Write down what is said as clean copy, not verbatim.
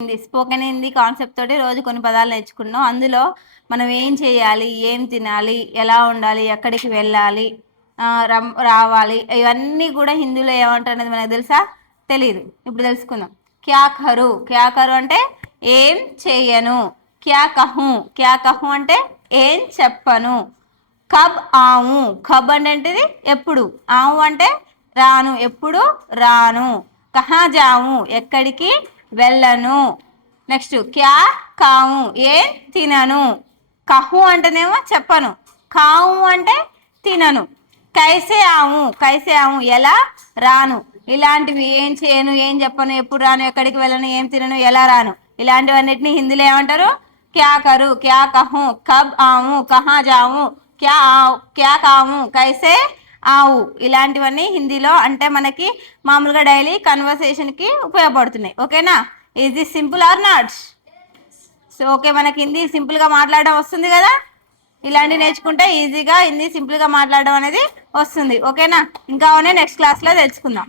Hindi spoken Hindi concept తోటి రోజు కొన్ని పదాలు నేర్చుకున్నాం. అందులో మనం ఏం చేయాలి, ఏం తినాలి, ఎలా ఉండాలి, ఎక్కడికి వెళ్ళాలి, రావాలి, ఇవన్నీ కూడా హిందీలో ఏమంటారు అనేది మనకు తెలుసా? తెలీదు. ఇప్పుడు తెలుసుకుందాం. క్యా కరు, క్యా కరు అంటే ఏం చేయను. క్యా కహు, క్యా కహు అంటే ఏం చెప్పను. కబ్ ఆవు, కబ్ అంటే ఎప్పుడు, ఆవు అంటే రాను, ఎప్పుడు రాను. కహా జావు, ఎక్కడికి వెళ్ళను. నెక్స్ట్ క్యా కావు, ఏం తినను. కహు అంటేనేమో చెప్పను, కావు అంటే తినను. కైసే ఆవు, కైసే ఆవు ఎలా రాను. ఇలాంటివి ఏం చేయను, ఏం చెప్పను, ఎప్పుడు రాను, ఎక్కడికి వెళ్ళను, ఏం తినను, ఎలా రాను, ఇలాంటివన్నిటిని హిందీలో ఏమంటారు? క్యా కరు, క్యా కహు, కబ్ ఆవు, కహా జావు, క్యా కావు, కైసే ఆవు. ఇలాంటివన్నీ హిందీలో అంటే మనకి మామూలుగా డైలీ కన్వర్సేషన్కి ఉపయోగపడుతున్నాయి. ఓకేనా? Is this simple are not? So okay, మనకి హిందీ సింపుల్గా మాట్లాడడం వస్తుంది కదా. ఇలాంటివి నేర్చుకుంటే ఈజీగా హిందీ సింపుల్గా మాట్లాడడం అనేది వస్తుంది. ఓకేనా? ఇంకా నెక్స్ట్ క్లాస్లో తెలుసుకుందాం.